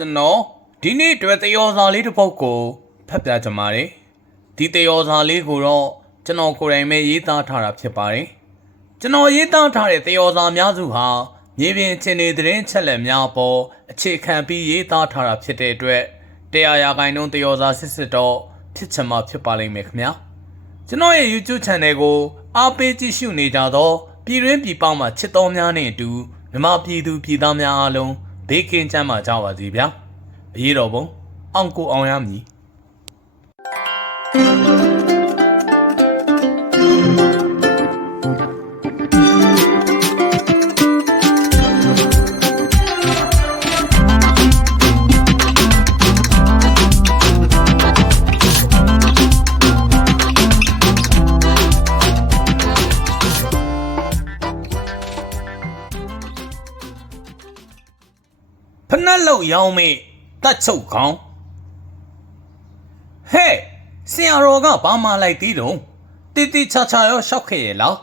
ကျွန်တော်ဒီနေ့အတွက်တယောစာလေးတစ်ပုဒ်ကိုဖတ်ပြချင်ပါတယ်ဒီတယောစာလေးကိုတော့ကျွန်တော်ကိုယ်တိုင်ပဲရေးသားထားတာဖြစ်ပါတယ်ကျွန်တော်ရေးသားထားတဲ့တယောစာများစုဟာမြေပြင်အခြေအနေသတင်းချက်လက်များပေါ်အခြေခံပြီးရေးသားထားတာဖြစ်တဲ့အတွက်တရားရာဂိုင်နှုန်းတယောစာစစ်စစ်တော့ဖြစ်ချင်မှဖြစ်ပါလိမ့်မယ်ခင်ဗျာကျွန်တော်ရဲ့ YouTube Channel ကိုအားပေးကြည့်ရှုနေကြသောပြည်တွင်းပြည်ပမှာချစ်တော်များနဲ့အတူမြန်မာပြည်သူပြည်သားများအားလုံး ဘေးကင်းချမ်းသာကြပါစေဗျာအရေးတော်ပုံအောင်ကိုအောင်ရမည် နက်လောက်ရောင်းမေတတ်ချုပ်ခေါင်းဟဲ့ဆရာတော်ကဘာမှလိုက်သေးတော့တိတိချာချာရောရှောက်ခဲ့ရဲ့လား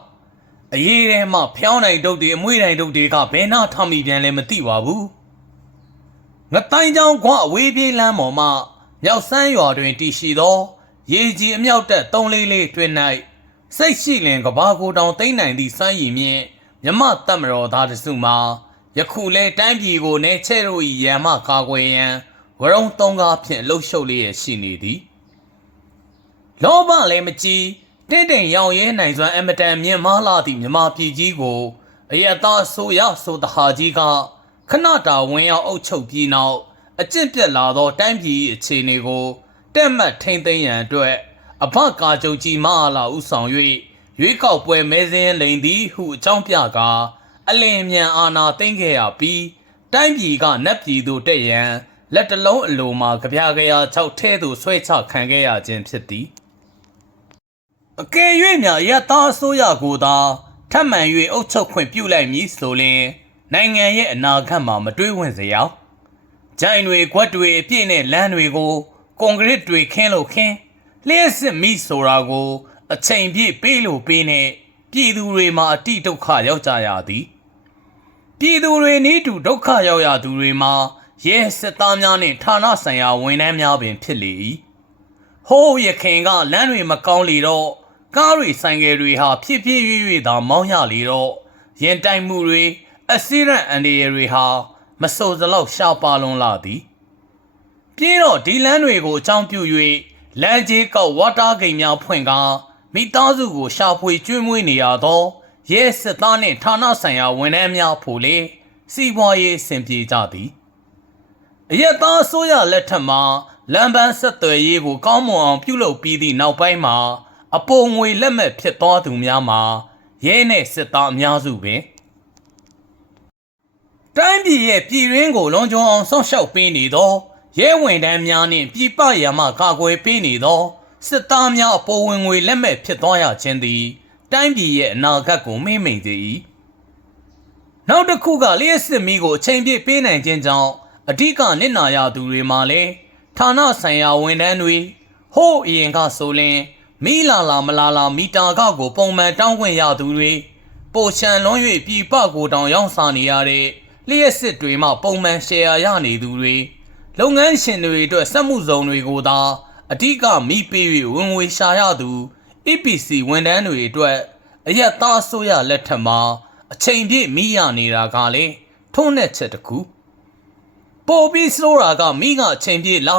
အရေးထဲမှာဖျောင်းနိုင်တုတ်တွေအမွှေးနိုင်တုတ်တွေကဘယ်နှထမိပြန်လဲမသိပါဘူးငတိုင်းချောင်းခွအဝေးပြေးလမ်းပေါ်မှာမြောက်ဆန်းရွာတွင်တည်ရှိသောရေကြီးအမြောက်တက်၃လေးလေးတွင်၌စိတ်ရှိလင်ကဘာကိုတောင်သိမ့်နိုင်သည့်စမ်းရည်မြင့်မြမတတ်မတော်သားတစုမှာ ယခုလဲတန်းပြည်ကိုနေချဲ့တို့၏ရံမကာကွယ်ရန်ဝရုံသုံးကားဖြင့်လှုပ်ရှုပ်လျက်ရှိနေသည်လောဘလည်းမကြီးတင့်တယ်ရောင်ရဲနိုင်စွမ်းအမတန်မြင့်မားလာသည့်မြမပြည်ကြီးကိုအယက်သားဆိုရဆိုတဟာကြီးကခဏတာဝင်ရောက်အုပ်ချုပ်ပြီးနောက်အကျင့်ပြက်လာသောတိုင်းပြည်၏အခြေအနေကိုတက်မှတ်ထိမ့်သိမ်းရန်အတွက်အဘကာချုပ်ကြီးမဟာလာဥဆောင်၍ရွေးကောက်ပွဲမဲစင်းလိန်သည်ဟုအကြောင်းပြကာ အလင်းမြန်အာနာသိမ်းခဲ့ရပြီးတိုင်းပြည်ကနတ်ပြည်သို့တက်ရန်လက်တလုံးအလိုမှာကြပြကြရာ၆ထဲသို့ဆွဲချခံခဲ့ရခြင်းဖြစ်သည်အကယ်၍များရသားအစိုးရကိုသာထပ်မံ၍အုပ်ချုပ်ခွင့်ပြုလိုက်မည်ဆိုလျှင်နိုင်ငံရဲ့အနာဂတ်မှာမတွေးဝင်စရာဂျိုင်းတွေခွက်တွေအပြည့်နဲ့လမ်းတွေကိုကွန်ကရစ်တွေခင်းလို့ခင်းလျှက်စစ်မိဆိုတာကို အချိန်ပြည့်ပေးလို့ပေးနဲ့ပြည်သူတွေမှာအတိဒုက္ခရောက်ကြရသည် ပြည်သူတွေနည်းတူဒုက္ခရောက်ရသူတွေမှာရဲစစ်သားများနှင့်ဌာနဆိုင်ရာဝန်ထမ်းများပင်ဖြစ်လေ၏ဟိုးရခင်ကလမ်းတွေမကောင်းလေတော့ကားတွေဆိုင်ကယ်တွေဟာဖြစ်ဖြစ်ရွရွသာမောင်းရလေတော့ရင်တိုင်မှုတွေအစီရန်အန်ဒီရတွေဟာမစိုးစလောက်ရှားပါလွန်လာသည်ပြေးတော့ဒီလမ်းတွေကိုအကြောင်းပြု၍လမ်းကြီးကောက်ဝါတာဂိမ်များဖွင့်ကာမိသားစုကိုရှာဖွေကျွေးမွေးနေရသော ရဲစစ်သားနှင့်ဌာနဆိုင်ရာဝန်ထမ်းများဖို့လေစီးပွားရေးဆင်ပြေကြသည်အရက်သားအစိုးရလက်ထက်မှာလမ်းပန်းဆက်သွယ်ရေးကိုကောင်းမွန်အောင်ပြုလုပ်ပြီးသည့်နောက်ပိုင်းမှာအပေါ်ငွေလက်မဲ့ဖြစ်သောသူများမှာရဲနှင့်စစ်သားအများစုပင်တိုင်းပြည်ရဲ့ပြည်ရင်းကိုလုံခြုံအောင်စောင့်ရှောက်ပေးနေသောရဲဝင်တန်းများနှင့်ပြည်ပရမကာကွယ်ပေးနေသောစစ်သားများအပေါ်ဝင်ငွေလက်မဲ့ဖြစ်သွားရခြင်းသည် တိုင်းပြည်ရဲ့အနာဂတ်ကိုမိမ့်မိန်စေ၏နောက်တစ်ခုကလျှက်စစ်မီးကိုအချိန်ပြည့်ပေးနိုင်ခြင်းကြောင့်အဓိကနစ်နာရသူတွေမှာလည်းဌာနဆိုင်ရာဝန်ထမ်းတွေဟိုးအရင်ကဆိုရင်မီလာလာမလာလာမီတာကကိုပုံမှန်တောင်းခွင့်ရသူတွေပိုချန်လွန်၍ပြည်ပကိုတောင်ရောက်စာနေရတဲ့လျှက်စစ်တွေမှပုံမှန်ရှယ်ယာရနေသူတွေလုပ်ငန်းရှင်တွေအတွက်စက်မှုဇုံတွေကိုသာအဓိကမိပေး၍ဝင်ငွေရှာရသူ EPC ဝန်ထမ်းတွေအတွက်အရက်သားအစိုးရလက်ထက်မှာအချိန်ပြည့်မိရနေတာကလည်းထုံးတဲ့ချက်တစ်ခုပို့ပြီးဆိုးတာကမိကအချိန်ပြည့်လာ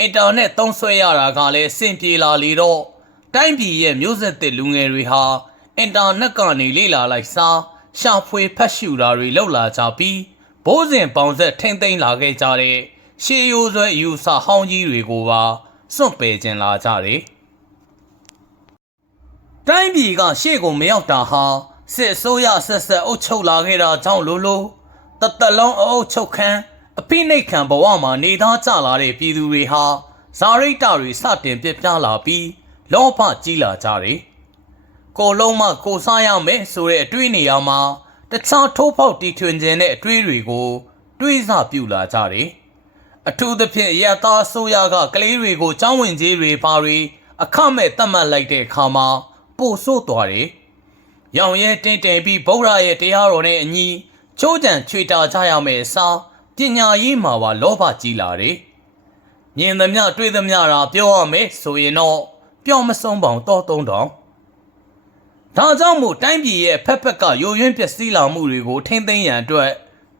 အင်တာနက်သုံးဆွဲရတာကလည်းအဆင်ပြေလာလေတော့တိုင်းပြည်ရဲ့မျိုးဆက်သစ်လူငယ်တွေဟာအင်တာနက်ကနေလေ့လာလိုက်စားရှာဖွေဖတ်ရှုတာတွေလုပ်လာကြပြီးဘိုးစဉ်ပေါင်ဆက်ထိမ့်သိမ်းလာခဲ့ကြတဲ့ရှေးရိုးဆွဲအယူဆဟောင်းကြီးတွေကိုပါစွန့်ပယ်ခြင်းလာကြတယ်။ တိုင်းပြည်ကရှေ့ကိုမရောက်တာဟာစစ်အစိုးရဆက်ဆက်အုပ်ချုပ်လာခဲ့တာကြောင့်လို့လို့တသက်လုံးအုပ်ချုပ်ခံအဖိနှိတ်ခံဘဝမှာနေသားကြလာတဲ့ပြည်သူတွေဟာဇာရိတတွေစတင်ပြပြလာပြီးလောဘကြီးလာကြတယ်။ကိုလုံးမကိုစားရမယ်ဆိုတဲ့အတွေးနေရာမှာတခြားထိုးဖောက်တီထွင်ခြင်းတဲ့အတွေးတွေကို တွေးဆပြုလာကြတယ်။အထူးသဖြင့်ရသားအစိုးရကကလေးတွေကိုចောင်းဝင်ကြီးတွေပါတွေအခမဲ့တတ်မှတ်လိုက်တဲ့အခါမှာ ပိုဆိုးသွားတယ်။ရောင်ရဲတင်းတင်ပြီးဗုဒ္ဓရဲ့တရားတော်နဲ့အညီချိုးကြံချွေတာကြရမယ်အစားပညာရေးမှာပါလောဘကြီးလာတယ်မြင်သမျှတွေ့သမျှတာပြောရမယ်ဆိုရင်တော့ပျော်မဆုံးပေါင်တော့သုံးတောင်ဒါကြောင့်မို့တိုင်းပြည်ရဲ့ဖက်ဖက်ကယိုယွင်းပျက်စီးလာမှုတွေကိုထိမ့်သိမ်းရန်အတွက်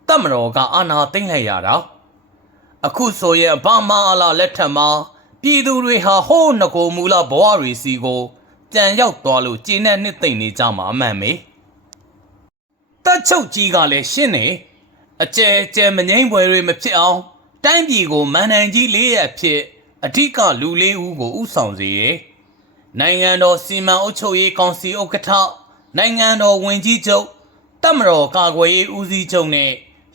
တပ်မတော်ကအာဏာသိမ်းလိုက်ရတာအခုဆိုရင်ဘာမအားလာလက်ထက်မှာပြည်သူတွေဟာဟိုးငကိုမူလဘဝတွေစီကို ပြန်ရောက်သွားလို့ကျင်းတဲ့နှစ်သိမ့်နေကြမှာအမှန်ပဲတက်ချုပ်ကြီးကလည်းရှင်းနေအကျဲကျဲမငိမ့်ပွဲတွေမဖြစ်အောင် တိုင်းပြည်ကိုမန်နိုင်ကြီးလေးရဖြစ်အထက်ကလူလေးဦးကိုဥဆောင်စေရယ်နိုင်ငံတော်စီမံအုပ်ချုပ်ရေးကောင်စီဥက္ကဋ္ဌနိုင်ငံတော်ဝန်ကြီးချုပ်တပ်မတော်ကာကွယ်ရေးဦးစီးချုပ်နဲ့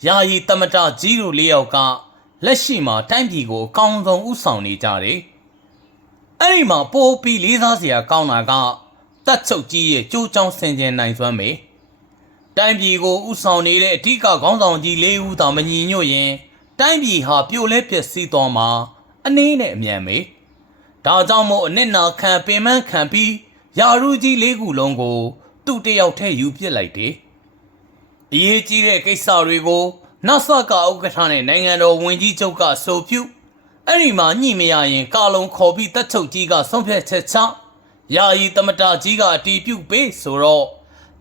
ယာယီတမတကြီးတို့လေးယောက်ကလက်ရှိမှာတိုင်းပြည်ကိုအကောင်းဆုံးဥဆောင်နေကြတယ် အဲ့ဒီမှာပိုးပြီးလေးစားစရာကောင်းတာကတက်ချုပ်ကြီးရဲ့ကြိုးချောင်းဆင်ခြင်နိုင်စွမ်းပဲတိုင်းပြည်ကိုဥဆောင်နေတဲ့အထက်ကခေါင်းဆောင်ကြီးလေးဦးသာမညီညွတ်ရင်တိုင်းပြည်ဟာပြိုလဲပျက်စီးသွားမှာအနည်းနဲ့အမြန်ပဲဒါကြောင့်မို့အနစ်နာခံပင်မခံပြီးယာရုကြီးလေးခုလုံးကို သူ့တယောက်တည်းယူပစ်လိုက်တယ်အရေးကြီးတဲ့ကိစ္စတွေကိုနဆကဥက္ကဋ္ဌနဲ့နိုင်ငံတော်ဝန်ကြီးချုပ်ကဆိုပြု အဲ့ဒီမှာညှိမရရင်ကာလုံခေါ်ပြီးတက်ချုပ်ကြီးကဆုံးဖြတ်ချက်ချယာယီတမတာကြီးကအတီးပြုတ်ပေးဆိုတော့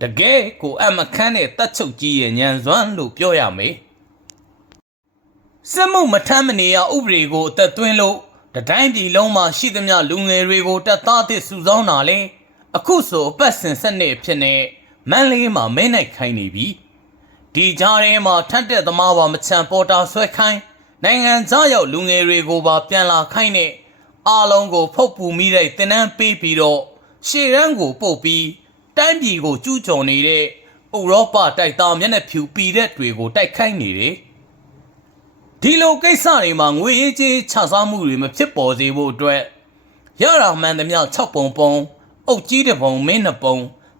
တကယ်ကိုအမခန်းတဲ့တက်ချုပ်ကြီးရဲ့ညံစွမ်းလို့ပြောရမယ်စစ်မှုမထမ်းမနေရဥပဒေကိုအသက်သွင်းလို့တတိုင်းပြည်လုံးမှာရှိသမျှလူငယ်တွေကိုတပ်သားသစ်စုဆောင်းတာလေအခုဆိုအပတ်စဉ်ဆက်နေဖြစ်နေမန်းလေးမှာမဲနိုင်ခိုင်းနေပြီဒီကြားထဲမှာထက်တဲ့သမားပါမချန်ပေါ်တာဆွဲခိုင်း နိုင်ငံသားရောက်လူငယ်တွေကိုပါပြန်လာခိုင်းတဲ့အားလုံးကိုဖုတ်ပူမိတဲ့တင်နန်းပေးပြီးတော့ရှေ့ရန်ကိုပုတ်ပြီးတိုင်းပြည်ကိုကျူးကျော်နေတဲ့ဥရောပတိုက်သားမျက်နှာဖြူပီတဲ့တွေကိုတိုက်ခိုက်နေတယ်ဒီလိုကိစ္စတွေမှာငွေရေးကြေးချစားမှုတွေမဖြစ်ပေါ်စေဖို့အတွက်ရတာမှန်သမျှ6ပုံပုံအုတ်ကြီးတစ်ပုံမင်းနှစ်ပုံ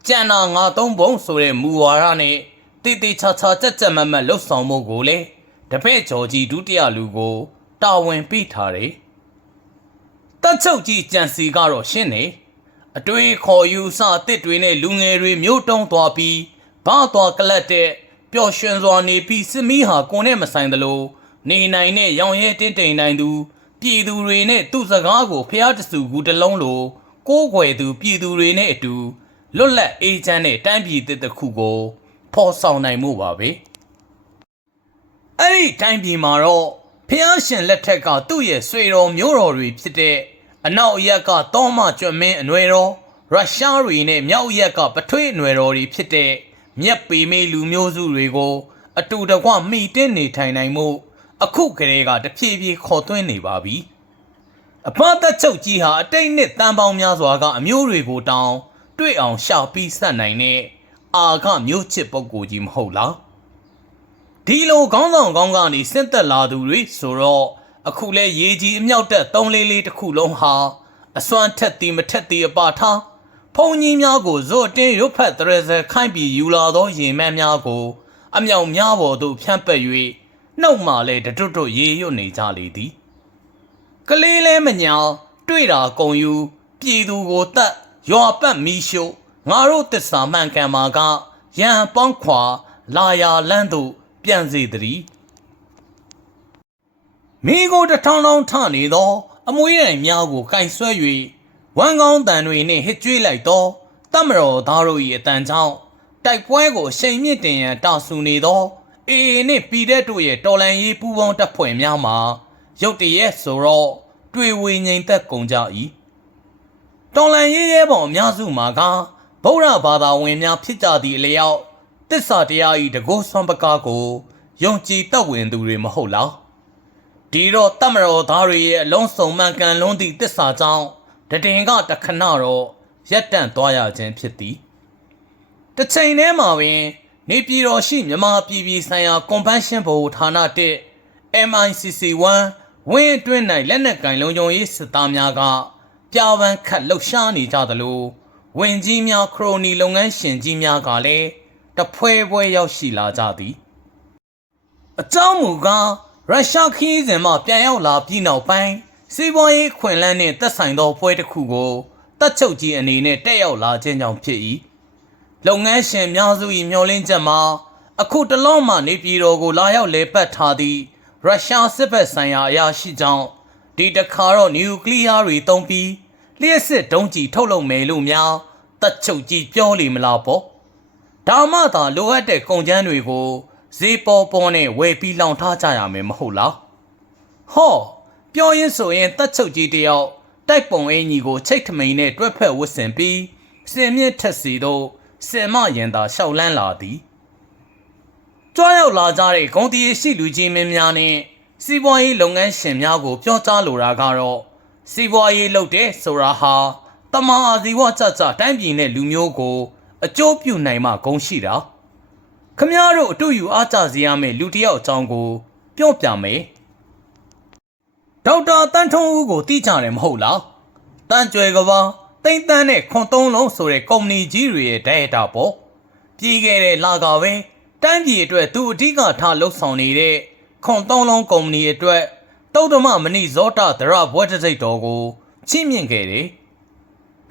ကြံနာငါ3ပုံဆိုတဲ့မူဝါဒနဲ့တေးသေးချာချာကြက်ကြက်မတ်မတ်လှုပ်ဆောင်မှုကိုလေ တပည့်ကျော်ကြီးဒုတိယလူကိုတာဝန်ပေးထားတယ်။တက်ချုပ်ကြီးကြံစီကတော့ရှင်းနေအတွေ့ခေါ်ယူစအစ်စ်တွေနဲ့လူငယ်တွေမျိုးတုံးသွားပြီးဘာသွားကလတ်တဲ့ပျော်ရွှင်စွာနေပြီးစစ်မီးဟာကိုနဲ့မဆိုင်သလိုနေနိုင်တဲ့ရောင်ရဲတင်းတိမ်နိုင်သူပြည်သူတွေနဲ့သူ့စကားကိုဖျားတဆူကူတစ်လုံးလိုကိုးကွယ်သူပြည်သူတွေနဲ့အတူလွတ်လပ်အေးချမ်းတဲ့တိုင်းပြည်တစ်ခုကိုဖော်ဆောင်နိုင်မှုပါပဲ အဲ့ဒီတိုင်းပြည်မှာတော့ဖျားရှင်လက်ထက်ကသူ့ရဲ့ဆွေတော်မျိုးတော်တွေဖြစ်တဲ့အနောက်အရက်ကတောမကျွတ်မင်းအနွယ်တော်ရုရှားတွေနဲ့မြောက်အရက်ကပထွေးအနွယ်တော်တွေဖြစ်တဲ့မြက်ပေမေးလူမျိုးစုတွေကို အတူတကွမိတင်းနေထိုင်နိုင်မှုအခုကလေးကတဖြည်းဖြည်းခေါ်သွင်းနေပါပြီအဖသက်ချုပ်ကြီးဟာအတိတ်နှစ်တန်ပေါင်းများစွာကအမျိုးတွေကိုတောင်းတွေ့အောင်ရှာပြီးဆက်နိုင်တဲ့အာခမျိုးချစ်ပုဂ္ဂိုလ်ကြီးမဟုတ်လား ဒီလိုခေါင်းဆောင်ကောင်းကနေဆင့်သက်လာသူတွေဆိုတော့အခုလဲရေကြီးအမြောက်တက်သုံးလေးလေးတစ်ခုလုံးဟာအစွမ်းထက်သည်မထက်သည်အပါထားဖုန်ကြီးများကိုဇော့တင်းရုပ်ဖက်တရဇယ်ခိုင်းပြီးယူလာသောရင်မန်းများကို အမြောက်များပေါ်သို့ဖြန့်ပက်၍နှုတ်မှလည်းတတွတ်တွတ်ရေရွတ်နေကြလေသည်ကလေးလဲမညာတွေ့တာကုံယူပြည်သူကိုတတ်ရွာပတ်မီရှို့ငါတို့တစ္ဆာမှန်ကန်မှာကရန်ပေါင်းခွာ လာယာလန်းသို့ ပြန်စေသည်မိကိုတထောင်ထောင်ထနေသော အမွေးတိုင်များကိုကင်ဆွဲ၍ဝမ်းကောင်းတန်တွေနှင့်ဟစ်ကြွေးလိုက်သောတမတော်သားတို့၏အတန်ကြောင့်တိုက်ပွဲကိုအရှိန်မြင့်တင်ရန်တာဆူနေသောအေအေနှင့်ပီတဲ့တို့ရဲ့တော်လန်ရေးပူးပေါင်းတပ်ဖွဲ့များမှာရုတ်တရက်ဆိုတော့တွေ့ဝေငိမ်သက်ကုန်ကြ၏တော်လန်ရေးရဲပေါ်အများစုမှာကဗုဒ္ဓဘာသာဝင်များဖြစ်ကြသည့်အလျောက် တစ္ဆာတရားဤတကောဆွမ်းပကားကိုယုံကြည်တတ်ဝင်သူတွေမဟုတ်လားဒီတော့တမတော်သားတွေရဲ့အလုံးစုံမှန်ကန်လုံးသည့်တစ္ဆာကြောင့်တတင်ကတခဏတော့ရက်တန့်သွားရခြင်းဖြစ်သည်တစ်ချိန်တည်းမှာပင် နေပြည်တော်ရှိမြန်မာပြည်ပြည်ဆိုင်ရာကွန်ဗင်းရှင်းဘိုဌာန1 MICC1 ဝင်းအတွင်း၌လက်နက်ကင်လုံခြုံရေးစစ်သားများကပြာပန်းခတ်လှုပ်ရှားနေကြသလိုဝင်ကြီးများခရိုနီလုပ်ငန်းရှင်ကြီးများကလည်း တဖွဲဖွဲရောက်ရှိလာကြသည်အကြောင်းမူကားရုရှားခီးစဉ်မှပြန်ရောက်လာပြီးနောက်ပိုင်းစီးပွားရေးခွင်လန်းနှင့်သက်ဆိုင်သောပွဲတစ်ခုကိုတက်ချုပ်ကြီးအနေနဲ့တက်ရောက်လာခြင်းကြောင့်ဖြစ်၏လုပ်ငန်းရှင်များစု၏မျှော်လင့်ချက်မှာအခုတလောမှနေပြည်တော်ကိုလာရောက်လဲပတ်ထားသည့်ရုရှားစစ်ဘက်ဆိုင်ရာအရာရှိကြောင့်ဒီတစ်ခါတော့နျူကလ িয়ার တွေတုံးပြီးလျှက်စစ်ဒုံးကျည်ထုတ်လုပ်မယ်လို့များတက်ချုပ်ကြီးပြောလိမ့်မလားပေါ့ ဒါမှသာလိုအပ်တဲ့ကုန်ကျန်းတွေကိုဈေးပေါ်ပေါ်နဲ့ဝယ်ပြီးလောင်ထားကြရမယ်မဟုတ်လားဟောပြောရင်းဆိုရင်တက်ချုပ်ကြီးတယောက်တိုက်ပုံအင်ကြီးကိုချိတ်ထမိန်နဲ့တွက်ဖက်ဝတ်ဆင်ပြီးစင်မြင့်ထက်စီတို့စင်မရင်သာရှောက်လန်းလာသည်ကြွားရောက်လာကြတဲ့ဂုံတီရှိလူကြီးမင်းများနဲ့စီးပွားရေးလုပ်ငန်းရှင်များကို ပြောကြားလိုတာကတော့စီးပွားရေးလုပ်တဲ့ဆိုတာဟာတမန်အာဇီဝကြကြတိုင်းပြည်နဲ့လူမျိုးကို အကျိုးပြုနိုင်မှဂုံရှိတာခမည်းတော်အတူယူအားကြစီရမယ့်လူတစ်ယောက်အကြောင်းကိုပြောပြမယ်ဒေါက်တာတန်းထွန်းဦးကိုတိကြတယ်မဟုတ်လားတန်းကြွယ်ကပါတိမ့်တန်းနဲ့ခွန်သုံးလုံးဆိုတဲ့ကုမ္ပဏီကြီးတွေရဲ့ဒိုင်ရတာပေါ့ပြီးခဲ့တဲ့လကပဲတန်းပြည်အတွက်သူအဓိကထားလှုပ်ဆောင်နေတဲ့ခွန်သုံးလုံးကုမ္ပဏီအတွက်တုတ်တမမဏိဇောတာဒရဘွဲတစ်စိတ်တော်ကိုချီးမြှင့်ခဲ့တယ်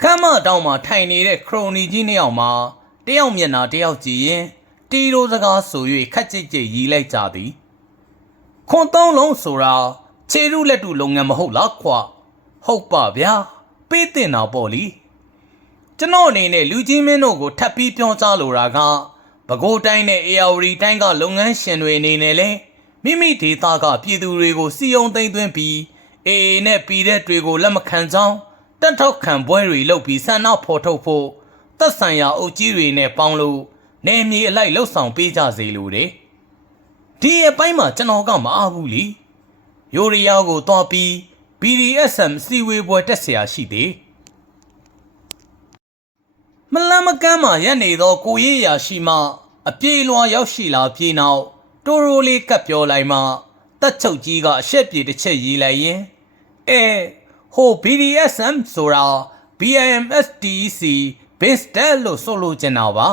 ခမ်းမတောင်မှာထိုင်နေတဲ့ခရိုနီကြီးနှစ်ယောက်မှာတယောက်မျက်နှာတယောက်ကြည့်ရင်တီရိုစကားဆို၍ခက်ကြိတ်ကြိတ်ရီလိုက်ကြသည်ခွန်သုံးလုံးဆိုတာခြေရုလက်တူလုပ်ငန်းမဟုတ်လားခွာဟုတ်ပါဗျာပေးတင်တာပေါ့လीကျွန်တော်အနေနဲ့လူကြီးမင်းတို့ကိုထပ်ပြီးပြောကြားလိုတာကပဲခူးတိုင်းနဲ့ AR တိုင်းကလုပ်ငန်းရှင်တွေအနေနဲ့လဲမိမိဒေသကပြည်သူတွေကိုစီယုံသိမ်းသွင်းပြီးအေအေနဲ့ပြည်တဲ့တွေကိုလက်မခံကြောင်း တက်ထောက်ခံပွဲတွေလုပ်ပြီးဆန္ဒဖော်ထုတ်ဖို့သက်ဆိုင်ရာအုပ်ကြီးတွေနဲ့ပေါင်းလို့နေမြေအလိုက်လှုပ်ဆောင်ပေးကြစေလိုတယ် ဒီအပိုင်းမှာကျွန်တော်ကမအားဘူးလीယိုရီယာကိုတွားပြီး BDSM စီဝေပွဲတက်เสียရှိသေးမလန်းမကမ်းမှာရက်နေသောကိုရည်ရာရှိမှအပြေလွာရောက်ရှိလာပြေးနောက်တိုးရိုလေးကပ်ပြောလိုက်မှတက်ချုပ်ကြီးကအရှက်ပြေတစ်ချက်ရေးလိုက်ရင်အဲ ဟို BDSM ဆိုတာ BIMSTC Binstel လို့ဆိုလိုချင်တာပါ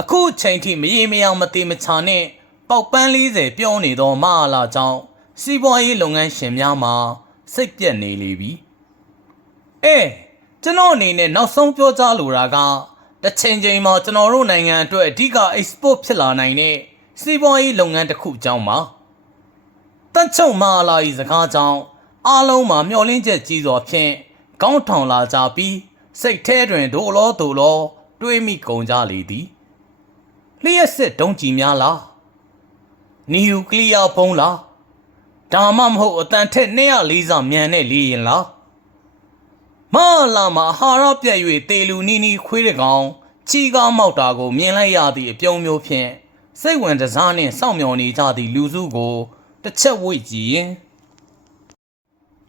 အခုချိန်ထိမရေမရောင်မတိမချာနဲ့ပေါက်ပန်း40ပြောနေသောမဟာလာကြောင့်စီးပွားရေးလုပ်ငန်းရှင်များမှာစိတ်ပြက်နေလေပြီ။အဲကျွန်တော်အနေနဲ့နောက်ဆုံးပြောကြားလိုတာကတစ်ချိန်ချိန်မှာကျွန်တော်တို့နိုင်ငံအတွက်အဓိက export ဖြစ်လာနိုင်တဲ့စီးပွားရေးလုပ်ငန်းတစ်ခုအကြောင်းပါ။တန့်ချုံမဟာလာ၏စကားကြောင့် အားလုံးမှာမျှော်လင့်ချက်ကြီးစွာဖြင့်ကောင်းထောင်လာကြပြီးစိတ်ထဲတွင်ဒိုလောဒိုလော တွေးမိကုန်ကြလေသည်။လျှက်စစ်ဒုံးကျည်များလားနျူကလ িয়ার ဘုံးလားဒါမှမဟုတ်အတန်ထက်240စာမြန်တဲ့လေရင်လားမလာမှာအာဟာရပြက်၍တေလူနီနီခွေးတကောင်ချီကားမောက်တာကို မြင်လိုက်ရသည့်အပြုံးမျိုးဖြင့်စိတ်ဝင်တစားနှင့်စောင့်မျှော်နေကြသည့်လူစုကိုတစ်ချက်ဝိတ်ကြည့်ရင်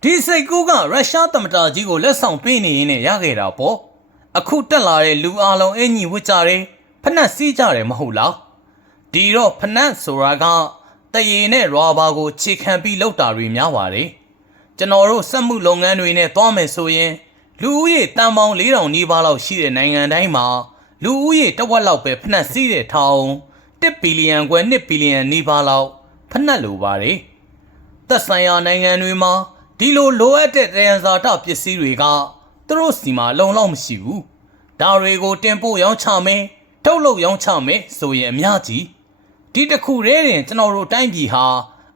ဒီစိတ်ကူးကရုရှားသမ္မတကြီးကိုလက်ဆောင်ပေးနေရင်းနဲ့ရခဲ့တာပေါ့အခုတက်လာတဲ့လူအလုံးအင်ကြီးဝစ်ကြတယ်ဖနှက်စီးကြတယ်မဟုတ်လားဒီတော့ဖနှက်ဆိုတာကတရေနဲ့ရွာဘာကိုခြေခံပြီးလောက်တာတွေများပါတယ်ကျွန်တော်တို့စက်မှုလုပ်ငန်းတွေနဲ့တွားမယ်ဆိုရင်လူဦးရေတန်ပေါင်း4000နီးပါးလောက်ရှိတဲ့နိုင်ငံတိုင်းမှာလူဦးရေတစ်ဝက်လောက်ပဲဖနှက်စီးတဲ့ထောင်1ဘီလီယံခွဲ2ဘီလီယံနီးပါးလောက်ဖနှက်လိုပါတယ်သက်ဆိုင်ရာနိုင်ငံတွေမှာ ဒီလိုလိုအပ်တဲ့တယံဇာတပစ္စည်းတွေကသူတို့စီမှာလုံလောက်မရှိဘူးဒါတွေကိုတင်ပို့ရောင်းချမယ်ထုတ်လုပ်ရောင်းချမယ်ဆိုရင်အများကြီးဒီတစ်ခုတည်းတင်ကျွန်တော်တို့တိုင်းပြည်ဟာ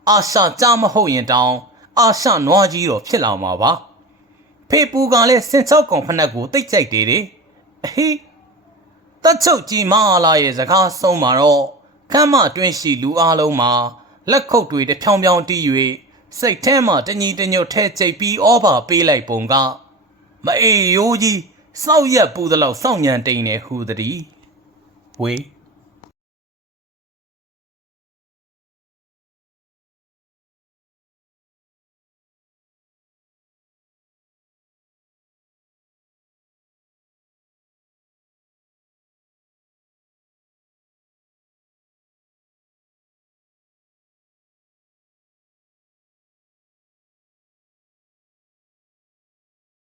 အာရှကြားမဟုတ်ရင်တောင်အာရှနွားကြီးတော့ဖြစ်လာမှာပါဖေပူကလည်းစင်ချောက်ကောင်ဖက်နှက်ကိုတိတ်ကြိုက်တယ်လေအဟေးတက်ချုပ်ကြီးမအားလာရဲ့စကားဆုံးမှာတော့ခမ်းမတွင်းရှိလူအလုံးမှာလက်ခုပ်တွေတဖြောင်ဖြောင်တီး၍ စိတ်ထဲမှာတညီတညွတ်ထဲကျိတ်ပြီးဩဘာပေးလိုက်ပုံကမအေးရိုးကြီးစောက်ရက်ပူသလောက်စောင့်ညံတိန်နေဟူသည်ဝေး